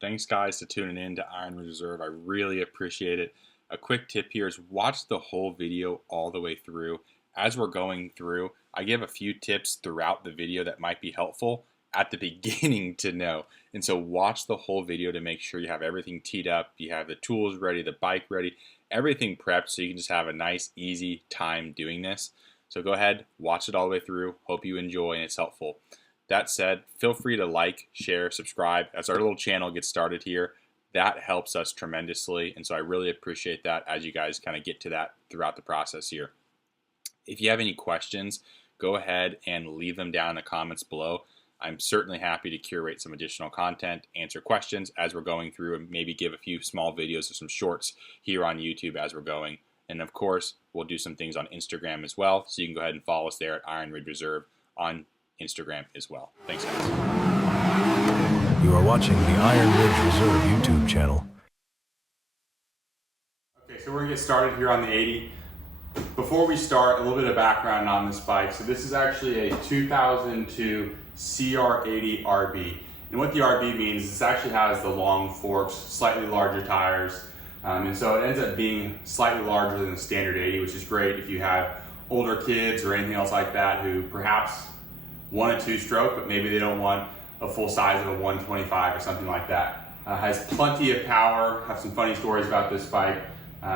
Thanks guys for tuning in to Iron Reserve. I really appreciate it. A quick tip here is watch the whole video all the way through. As we're going through, I give a few tips throughout the video that might be helpful at the beginning to know. And so watch the whole video to make sure you have everything teed up, you have the tools ready, the bike ready, everything prepped so you can just have a nice, easy time doing this. So go ahead, watch it all the way through. Hope you enjoy and it's helpful. That said, feel free to like, share, subscribe as our little channel gets started here. That helps us tremendously, and so I really appreciate that as you guys kind of get to that throughout the process here. If you have any questions, go ahead and leave them down in the comments below. I'm certainly happy to curate some additional content, answer questions as we're going through, and maybe give a few small videos or some shorts here on YouTube as we're going. And of course, we'll do some things on Instagram as well, so you can go ahead and follow us there at Iron Ridge Reserve on Instagram as well. Thanks, guys. You are watching the Iron Ridge Reserve YouTube channel. Okay, so we're gonna get started here on the 80. Before we start, a little bit of background on this bike. So this is actually a 2002 CR80RB. And what the RB means is this actually has the long forks, slightly larger tires. And so it ends up being slightly larger than the standard 80, which is great if you have older kids or anything else like that who perhaps want a two-stroke, but maybe they don't want a full size of a 125 or something like that. Has plenty of power. Have some funny stories about this bike.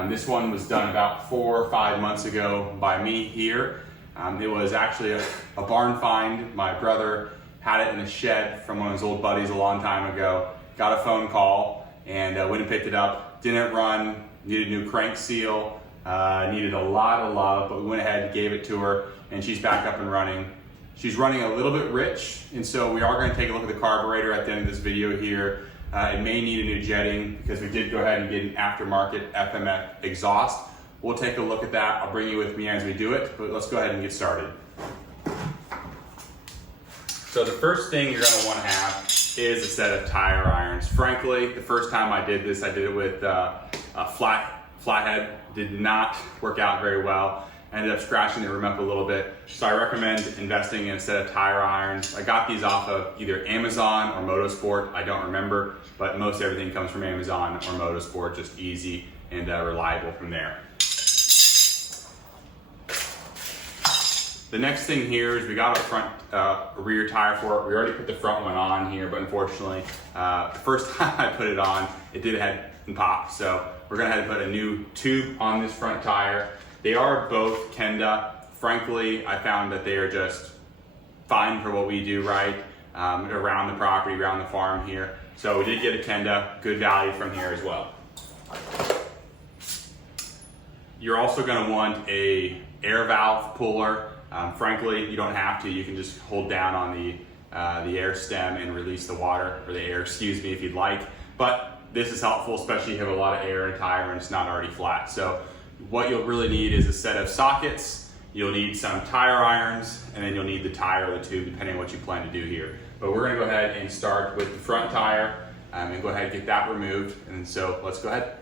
This one was done about 4 or 5 months ago by me here. It was actually a barn find. My brother had it in a shed from one of his old buddies a long time ago. Got a phone call and went and picked it up. Didn't run, needed a new crank seal, needed a lot of love, but we went ahead and gave it to her and she's back up and running. She's running a little bit rich, and so we are going to take a look at the carburetor at the end of this video here. It may need a new jetting because we did go ahead and get an aftermarket FMF exhaust. We'll take a look at that. I'll bring you with me as we do it, but let's go ahead and get started. So the first thing you're going to want to have is a set of tire irons. Frankly, the first time I did this, I did it with a flathead. Did not work out very well. I ended up scratching the rim up a little bit. So I recommend investing in a set of tire irons. I got these off of either Amazon or Motorsport. I don't remember, but most everything comes from Amazon or Motorsport, just easy and reliable from there. The next thing here is we got a rear tire for it. We already put the front one on here, but unfortunately, the first time I put it on, it did head and pop. So we're gonna have to put a new tube on this front tire. They are both Kenda. Frankly, I found that they are just fine for what we do, right? Around the property, around the farm here. So we did get a Kenda, good value from here as well. You're also gonna want a air valve puller. Frankly, you don't have to. You can just hold down on the air stem and release the water, or the air, excuse me, if you'd like. But this is helpful, especially if you have a lot of air in a tire and it's not already flat. So what you'll really need is a set of sockets, you'll need some tire irons, and then you'll need the tire or the tube, depending on what you plan to do here. But we're gonna go ahead and start with the front tire and go ahead and get that removed. And so let's go ahead.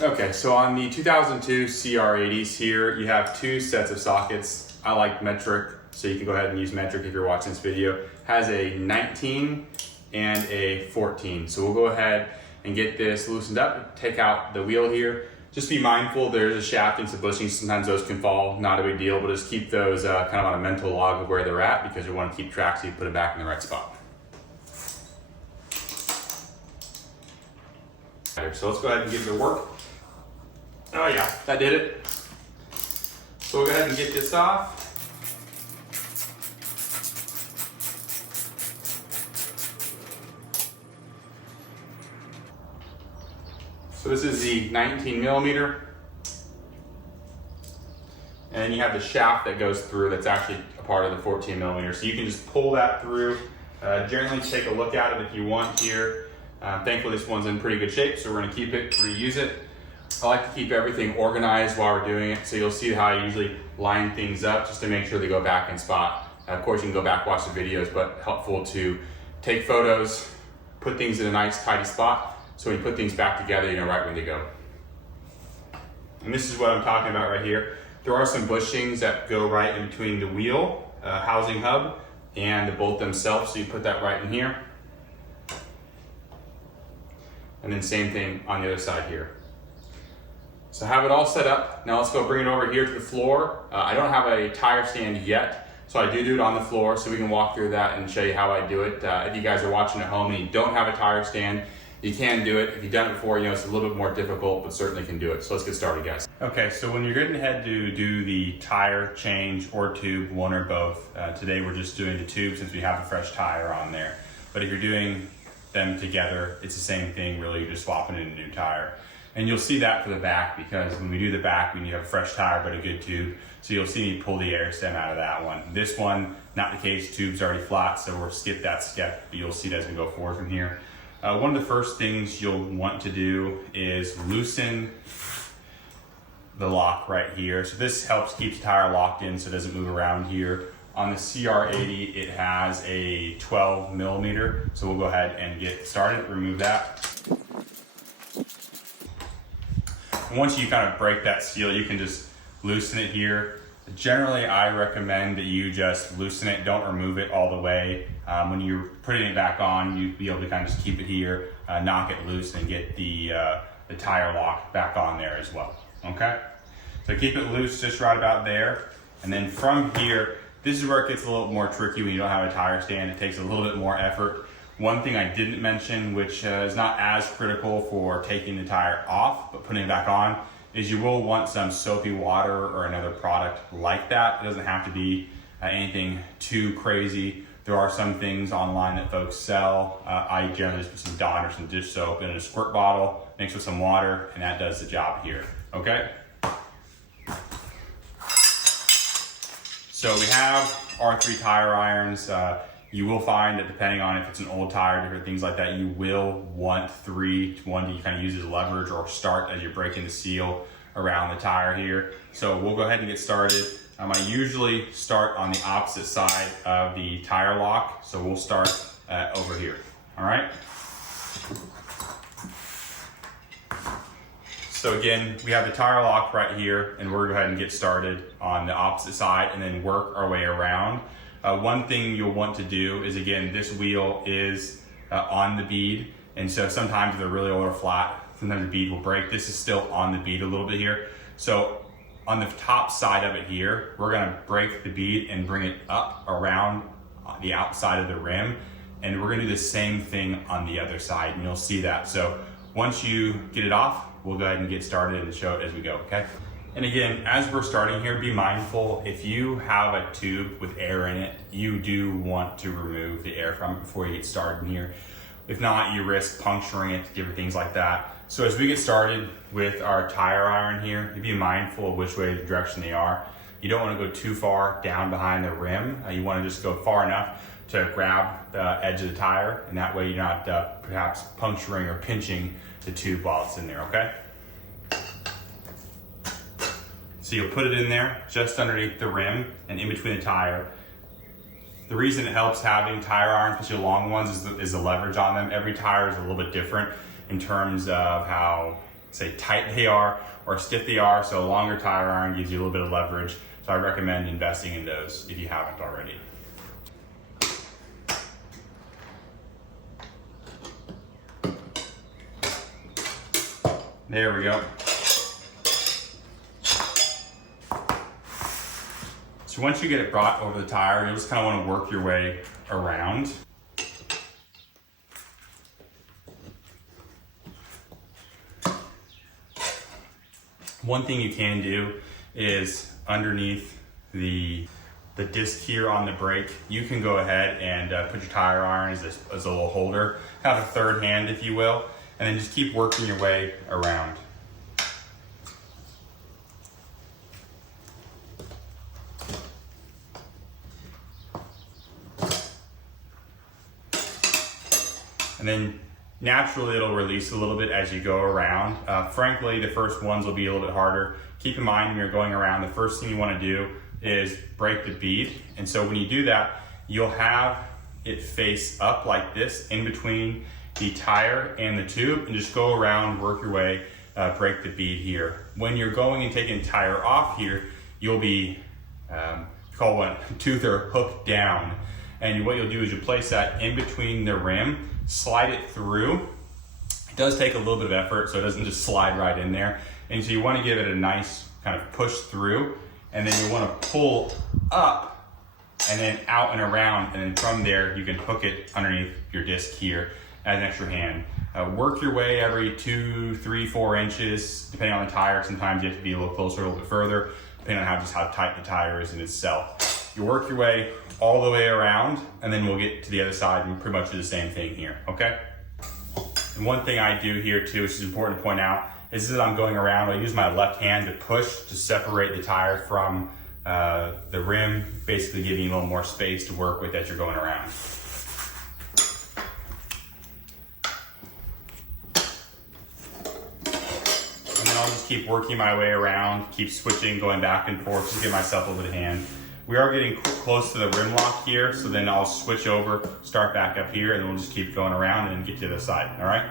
Okay, so on the 2002 CR80s here, you have 2 sets of sockets. I like metric, so you can go ahead and use metric if you're watching this video. Has a 19 and a 14. So we'll go ahead and get this loosened up, take out the wheel here. Just be mindful, there's a shaft and some bushings, sometimes those can fall, not a big deal, but just keep those kind of on a mental log of where they're at because you want to keep track so you put it back in the right spot. So let's go ahead and give it a work. Oh yeah, that did it. So we'll go ahead and get this off. So this is the 19 millimeter. And then you have the shaft that goes through that's actually a part of the 14 millimeter. So you can just pull that through. Generally take a look at it if you want here. Thankfully this one's in pretty good shape, so we're gonna keep it, reuse it. I like to keep everything organized while we're doing it. So you'll see how I usually line things up just to make sure they go back in spot. Of course you can go back, watch the videos, but helpful to take photos, put things in a nice tidy spot. So when you put things back together, you know right when to go. And this is what I'm talking about right here. There are some bushings that go right in between the wheel, housing hub, and the bolt themselves, so you put that right in here. And then same thing on the other side here. So I have it all set up. Now let's go bring it over here to the floor. I don't have a tire stand yet, so I do it on the floor so we can walk through that and show you how I do it. If you guys are watching at home and you don't have a tire stand, you can do it. If you've done it before, you know, it's a little bit more difficult, but certainly can do it. So let's get started, guys. Okay, so when you're getting ahead to do the tire change or tube, one or both, today we're just doing the tube since we have a fresh tire on there. But if you're doing them together, it's the same thing really, you're just swapping in a new tire. And you'll see that for the back, because when we do the back, we need to have a fresh tire but a good tube. So you'll see me pull the air stem out of that one. This one, not the case, tube's already flat, so we'll skip that step, but you'll see it as we go forward from here. One of the first things you'll want to do is loosen the lock right here. So this helps keep the tire locked in so it doesn't move around here. On the CR80, it has a 12 millimeter. So we'll go ahead and get started, remove that. And once you kind of break that seal, you can just loosen it here. Generally, I recommend that you just loosen it, don't remove it all the way. When you're putting it back on, you'll be able to kind of just keep it here, knock it loose, and get the tire lock back on there as well, okay? So keep it loose just right about there. And then from here, this is where it gets a little more tricky when you don't have a tire stand. It takes a little bit more effort. One thing I didn't mention, which is not as critical for taking the tire off, but putting it back on, is you will want some soapy water or another product like that. It doesn't have to be anything too crazy. There are some things online that folks sell. I generally just put some Dawn or some dish soap in a squirt bottle, mixed with some water, and that does the job here, okay? So we have our 3 tire irons. You will find that depending on if it's an old tire, different things like that, you will want 3, one to kind of use as leverage or start as you're breaking the seal around the tire here. So we'll go ahead and get started. I usually start on the opposite side of the tire lock. So we'll start over here, all right? So again, we have the tire lock right here, and we're gonna go ahead and get started on the opposite side and then work our way around. One thing you'll want to do is, again, this wheel is on the bead, and so sometimes if they're really old or flat, sometimes the bead will break. This is still on the bead a little bit here. So on the top side of it here, we're gonna break the bead and bring it up around the outside of the rim, and we're gonna do the same thing on the other side, and you'll see that. So once you get it off, we'll go ahead and get started and show it as we go, okay? And again, as we're starting here, be mindful, if you have a tube with air in it, you do want to remove the air from it before you get started in here. If not, you risk puncturing it, different things like that. So as we get started with our tire iron here, you be mindful of which way the direction they are. You don't want to go too far down behind the rim. You want to just go far enough to grab the edge of the tire, and that way you're not perhaps puncturing or pinching the tube while it's in there, okay? So you'll put it in there just underneath the rim and in between the tire. The reason it helps having tire irons, especially long ones, is the leverage on them. Every tire is a little bit different in terms of how, say, tight they are or stiff they are. So a longer tire iron gives you a little bit of leverage. So I recommend investing in those if you haven't already. There we go. So once you get it brought over the tire, you'll just kind of want to work your way around. One thing you can do is underneath the disc here on the brake, you can go ahead and put your tire iron as a little holder, kind of a third hand if you will, and then just keep working your way around. And then naturally it'll release a little bit as you go around. Frankly, the first ones will be a little bit harder. Keep in mind when you're going around, the first thing you want to do is break the bead. And so when you do that, you'll have it face up like this in between the tire and the tube, and just go around, work your way, break the bead here. When you're going and taking the tire off here, you'll be, call one tooth or hook down. And what you'll do is you place that in between the rim, slide it through, It does take a little bit of effort, so it doesn't just slide right in there. And so you want to give it a nice kind of push through, and then you want to pull up and then out and around, and then from there you can hook it underneath your disc here as an extra hand. Work your way every 2, 3, 4 inches, depending on the tire. Sometimes you have to be a little closer, a little bit further, depending on how tight the tire is in itself. You work your way all the way around, and then we'll get to the other side and pretty much do the same thing here, okay? And one thing I do here too, which is important to point out, is that I'm going around, I use my left hand to push to separate the tire from the rim, basically giving you a little more space to work with as you're going around. And then I'll just keep working my way around, keep switching, going back and forth, just give myself a little bit of hand. We are getting close to the rim lock here, so then I'll switch over, start back up here, and then we'll just keep going around and get to the other side, all right?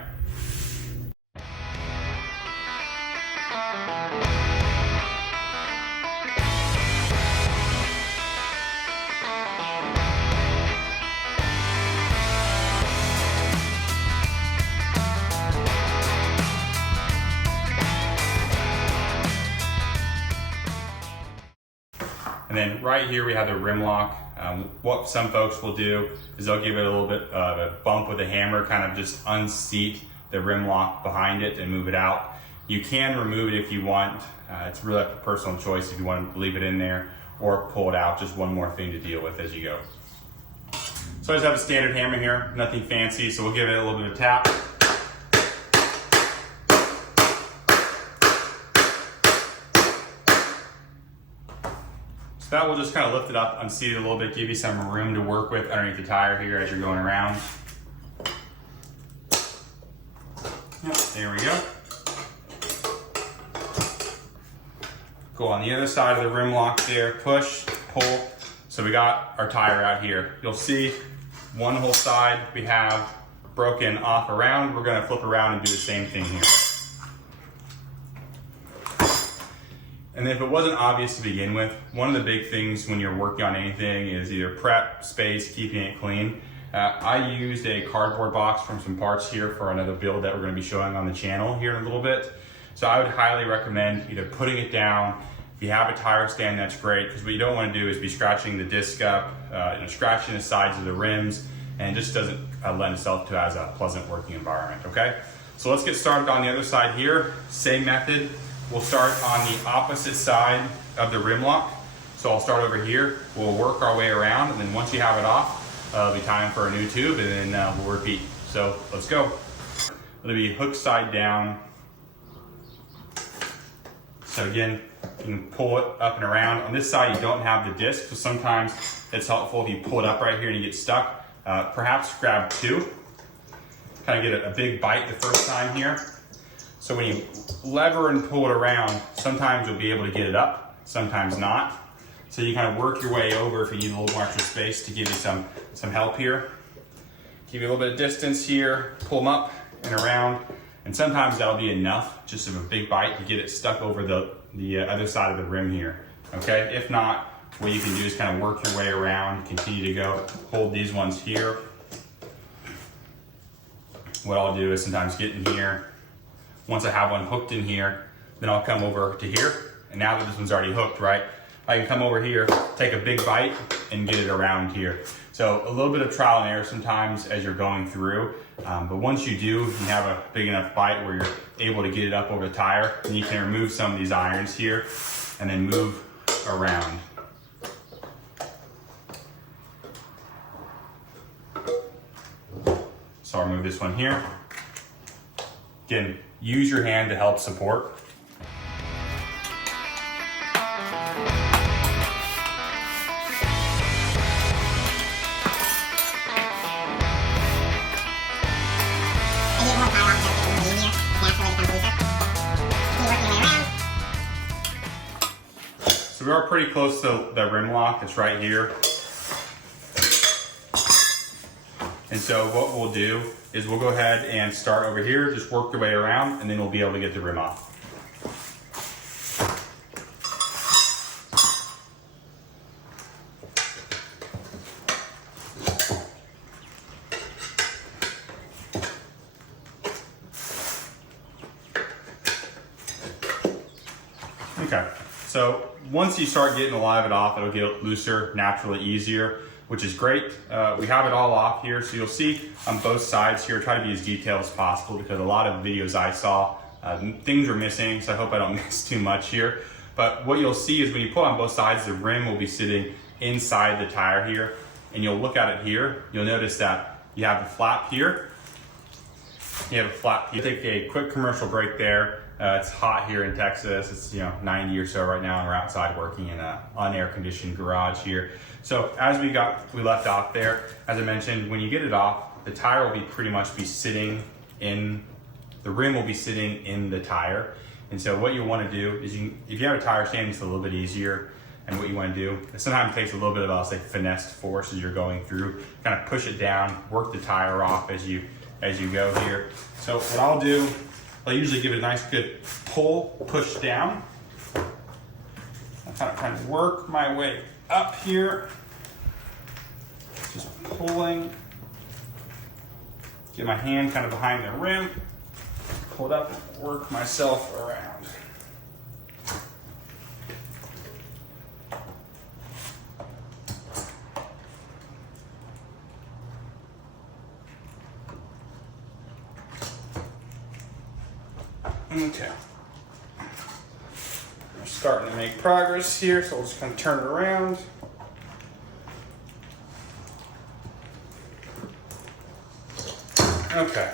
And then right here we have the rim lock. What some folks will do is they'll give it a little bit of a bump with a hammer, kind of just unseat the rim lock behind it and move it out. You can remove it if you want. It's really up to personal choice if you want to leave it in there or pull it out. Just one more thing to deal with as you go. So I just have a standard hammer here, nothing fancy, so we'll give it a little bit of a tap. So that will just kind of lift it up, unseat it a little bit, give you some room to work with underneath the tire here as you're going around. Yep, there we go. Go on the other side of the rim lock there, push, pull. So we got our tire out here. You'll see one whole side we have broken off around. We're gonna flip around and do the same thing here. And if it wasn't obvious to begin with, one of the big things when you're working on anything is either prep, space, keeping it clean. I used a cardboard box from some parts here for another build that we're gonna be showing on the channel here in a little bit. So I would highly recommend either putting it down. If you have a tire stand, that's great, because what you don't wanna do is be scratching the disc up, scratching the sides of the rims, and it just doesn't lend itself to as a pleasant working environment, okay? So let's get started on the other side here. Same method. We'll start on the opposite side of the rim lock. So I'll start over here. We'll work our way around, and then once you have it off, it'll be time for a new tube, and then we'll repeat. So let's go. It'll be hook side down. So again, you can pull it up and around. On this side, you don't have the disc, so sometimes it's helpful if you pull it up right here and you get stuck. Perhaps grab two. Kind of get a big bite the first time here. So when you lever and pull it around, sometimes you'll be able to get it up, sometimes not. So you kind of work your way over if you need a little more extra space to give you some help here. Give you a little bit of distance here, pull them up and around, and sometimes that'll be enough, just of a big bite to get it stuck over the other side of the rim here, okay? If not, what you can do is kind of work your way around, continue to go, hold these ones here. What I'll do is sometimes get in here. Once I have one hooked in here, then I'll come over to here. And now that this one's already hooked, right, I can come over here, take a big bite, and get it around here. So a little bit of trial and error sometimes as you're going through. But once you do, you have a big enough bite where you're able to get it up over the tire, then you can remove some of these irons here and then move around. So I'll remove this one here. Again, use your hand to help support. So we are pretty close to the rim lock that's right here. And so what we'll do is we'll go ahead and start over here, just work your way around, and then we'll be able to get the rim off. Okay, so once you start getting a lot of it off, it'll get looser, naturally easier, which is great. We have it all off here, so you'll see on both sides here, try to be as detailed as possible because a lot of videos I saw, things were missing, so I hope I don't miss too much here. But what you'll see is when you pull on both sides, the rim will be sitting inside the tire here, and you'll look at it here, you'll notice that you have the flap here, you have a flap here. Take a quick commercial break there. It's hot here in Texas. It's 90 or so right now, and we're outside working in an unair conditioned garage here. So as we left off there, as I mentioned, when you get it off, the tire will pretty much be sitting in, the rim will be sitting in the tire. And so what you want to do is, if you have a tire stand, it's a little bit easier. And what you want to do, it sometimes takes a little bit of, I'll say, finessed force as you're going through. Kind of push it down, work the tire off as you go here. So what I'll do, I'll usually give it a nice good pull, push down. I'll kind of work my way up here. Just pulling. Get my hand kind of behind the rim. Pull it up, work myself around. Okay. We're starting to make progress here, so we'll just kind of turn it around. Okay.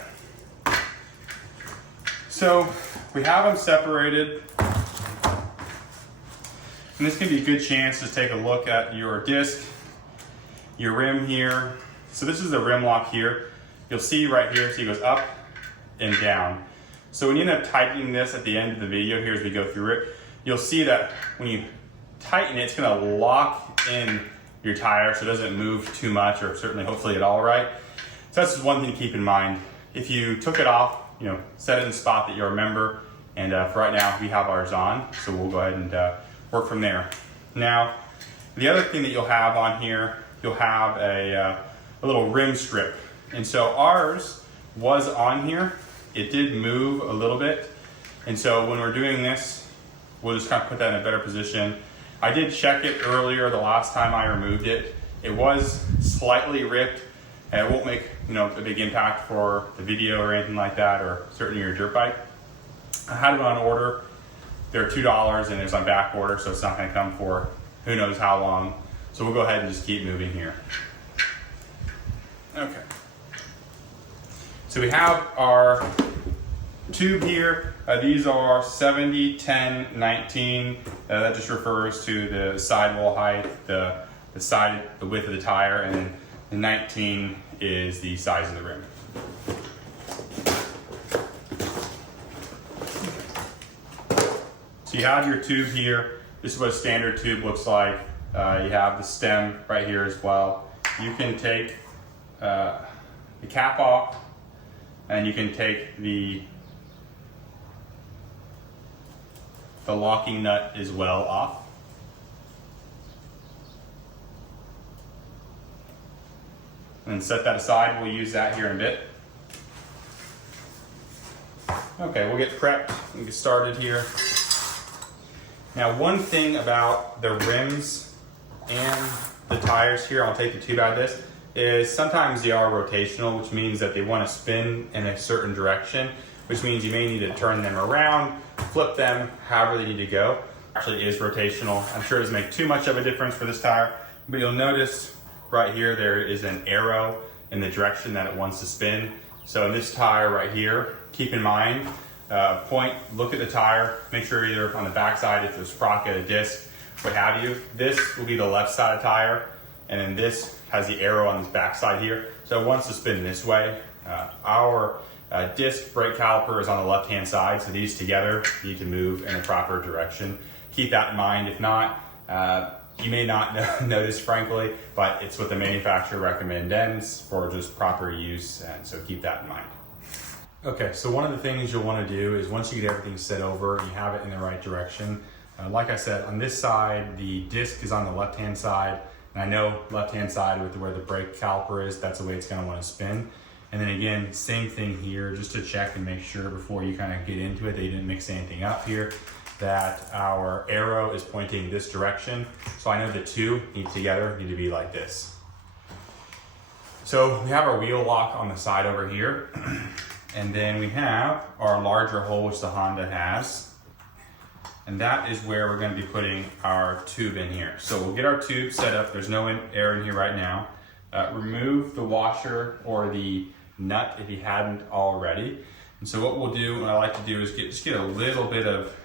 So we have them separated. And this can be a good chance to take a look at your disc, your rim here. So this is the rim lock here. You'll see right here, so it goes up and down. So when you end up tightening this at the end of the video here as we go through it, you'll see that when you tighten it, it's gonna lock in your tire so it doesn't move too much, or certainly hopefully at all, right? So that's just one thing to keep in mind. If you took it off, set it in the spot that you remember, and for right now we have ours on, so we'll go ahead and work from there. Now, the other thing that you'll have on here, you'll have a little rim strip. And so ours was on here. It did move a little bit, and so when we're doing this, we'll just kind of put that in a better position. I did check it earlier the last time I removed it. It was slightly ripped, and it won't make a big impact for the video or anything like that, or certainly your dirt bike. I had it on order. They're $2, and it's on back order, so it's not going to come for who knows how long. So we'll go ahead and just keep moving here. Okay. So we have our tube here. These are 70, 10, 19. That just refers to the sidewall height, the width of the tire, and then the 19 is the size of the rim. So you have your tube here. This is what a standard tube looks like. You have the stem right here as well. You can take the cap off, and you can take the locking nut as well off. And set that aside. We'll use that here in a bit. Okay, we'll get prepped and get started here. Now, one thing about the rims and the tires here, I'll take the tube out of this, is sometimes they are rotational, which means that they want to spin in a certain direction, which means you may need to turn them around, flip them, however they need to go. Actually, it is rotational. I'm sure it doesn't make too much of a difference for this tire, but you'll notice right here there is an arrow in the direction that it wants to spin. So in this tire right here, keep in mind, look at the tire, make sure either on the back side, if there's a sprocket, a disc, what have you. This will be the left side of tire, and then this has the arrow on this back side here. So it wants to spin this way. Our disc brake caliper is on the left-hand side, so these together need to move in a proper direction. Keep that in mind. If not, you may not notice, frankly, but it's what the manufacturer recommends for just proper use, and so keep that in mind. Okay, so one of the things you'll want to do is once you get everything set over and you have it in the right direction, like I said, on this side, the disc is on the left-hand side, and I know left-hand side with where the brake caliper is, that's the way it's going to want to spin. And then again, same thing here, just to check and make sure before you kind of get into it that you didn't mix anything up here. that our arrow is pointing this direction. So I know the two need to be like this. So we have our wheel lock on the side over here. And then we have our larger hole, which the Honda has. And that is where we're going to be putting our tube in here. So we'll get our tube set up. There's no air in here right now. Remove the washer or the nut if you hadn't already. And so what we'll do, what I like to do is just get a little bit of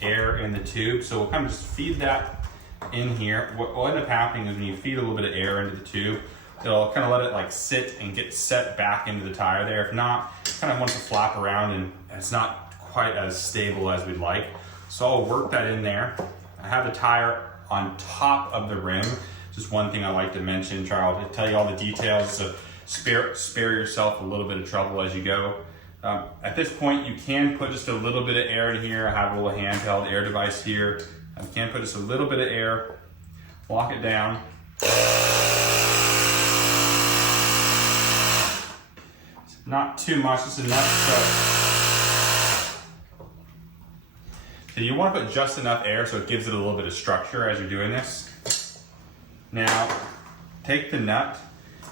air in the tube. So we'll kind of just feed that in here. What will end up happening is when you feed a little bit of air into the tube, it'll kind of let it like sit and get set back into the tire there. If not, it kind of wants to flap around and it's not quite as stable as we'd like. So I'll work that in there. I have the tire on top of the rim. Just one thing I like to mention, Charles, to tell you all the details, so spare yourself a little bit of trouble as you go. At this point, you can put just a little bit of air in here. I have a little handheld air device here. You can put just a little bit of air, lock it down. Not too much, just enough so you want to put just enough air so it gives it a little bit of structure as you're doing this. Now, take the nut,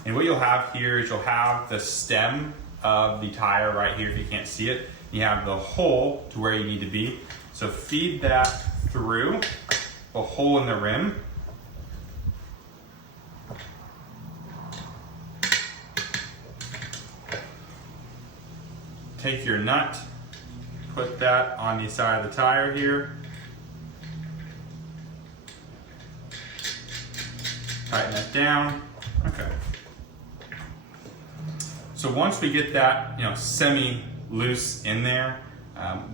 and what you'll have here is you'll have the stem of the tire right here if you can't see it. You have the hole to where you need to be. So feed that through the hole in the rim. Take your nut, put that on the side of the tire here. Tighten that down. Okay. So once we get that, semi-loose in there,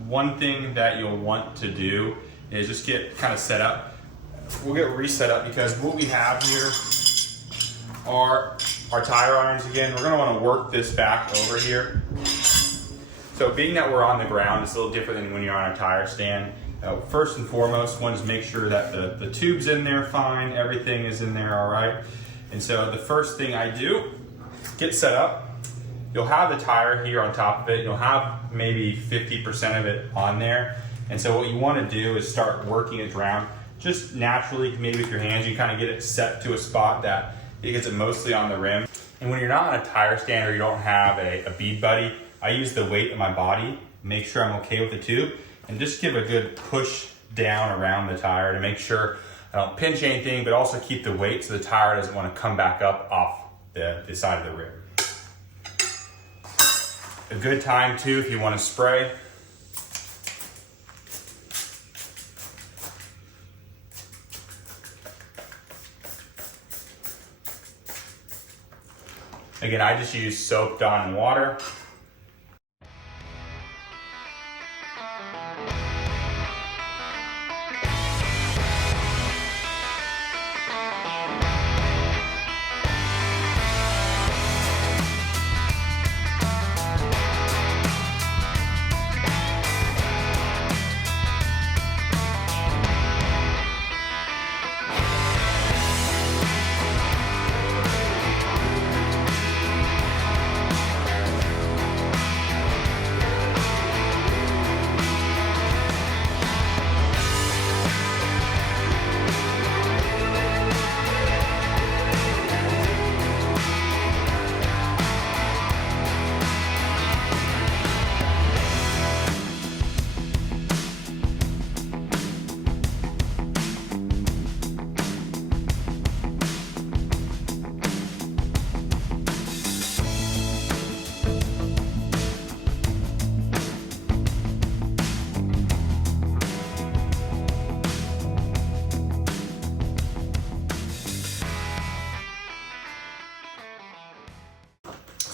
one thing that you'll want to do is just get kind of set up. We'll get reset up because what we have here are our tire irons again. We're going to want to work this back over here. So being that we're on the ground, it's a little different than when you're on a tire stand. First and foremost, one is make sure that the tube's in there fine, everything is in there all right. And so the first thing I do, get set up. You'll have the tire here on top of it. You'll have maybe 50% of it on there. And so what you want to do is start working it around. Just naturally, maybe with your hands, you kind of get it set to a spot that it gets it mostly on the rim. And when you're not on a tire stand or you don't have a bead buddy, I use the weight of my body, make sure I'm okay with the tube, and just give a good push down around the tire to make sure I don't pinch anything, but also keep the weight so the tire doesn't want to come back up off the side of the rim. A good time too if you want to spray. Again, I just use soap, Dawn, and water.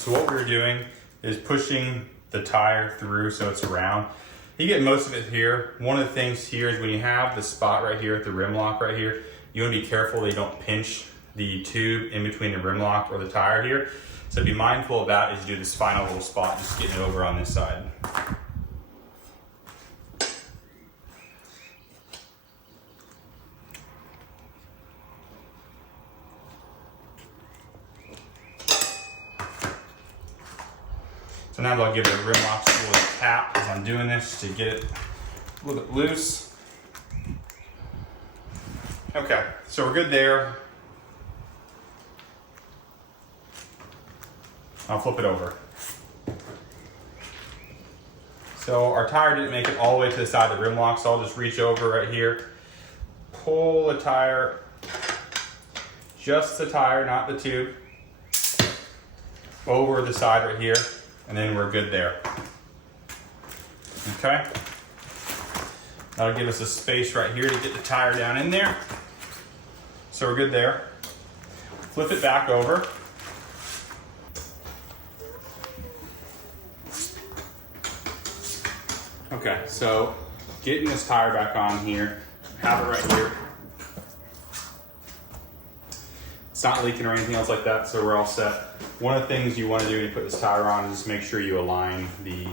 So what we're doing is pushing the tire through so it's around. You get most of it here. One of the things here is when you have the spot right here at the rim lock right here, you want to be careful that you don't pinch the tube in between the rim lock or the tire here. So be mindful of that as you do this final little spot, just getting it over on this side. Sometimes I'll give the rim lock tool a tap as I'm doing this to get it a little bit loose. Okay, so we're good there. I'll flip it over. So our tire didn't make it all the way to the side of the rim lock, so I'll just reach over right here, pull the tire, just the tire, not the tube, over the side right here, and then we're good there. Okay? That'll give us a space right here to get the tire down in there. So we're good there. Flip it back over. Okay, so getting this tire back on here, have it right here. It's not leaking or anything else like that, so we're all set. One of the things you want to do when you put this tire on is just make sure you align the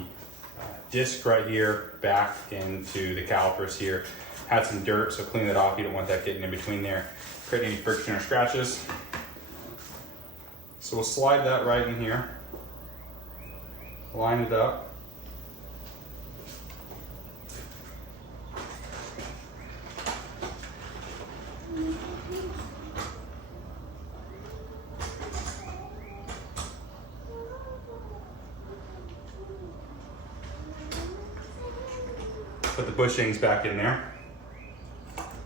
disc right here back into the calipers here. Had some dirt, so clean it off. You don't want that getting in between there, creating any friction or scratches. So we'll slide that right in here, line it up. Put the bushings back in there.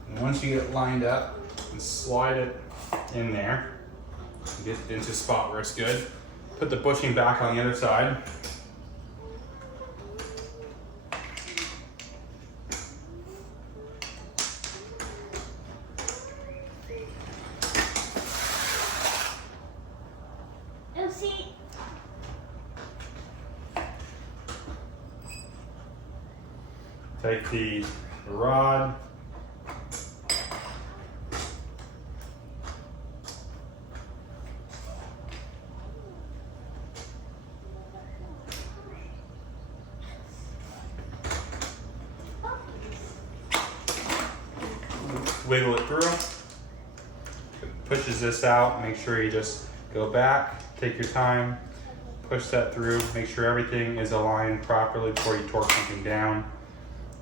And once you get it lined up, and slide it in there, get it into a spot where it's good. Put the bushing back on the other side. Take the rod, wiggle it through, pushes this out. Make sure you just go back, take your time, push that through, make sure everything is aligned properly before you torque something down.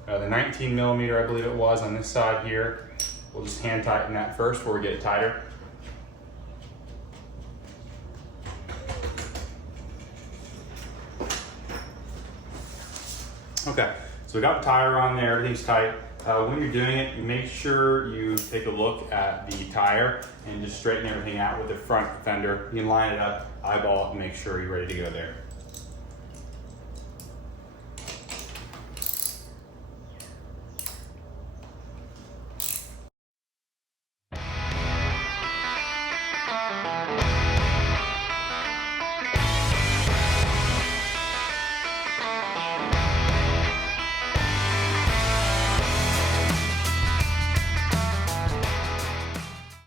The 19 millimeter, I believe it was, on this side here. We'll just hand tighten that first before we get it tighter. Okay, so we got the tire on there, everything's tight. When you're doing it, make sure you take a look at the tire and just straighten everything out with the front fender. You can line it up, eyeball it, and make sure you're ready to go there.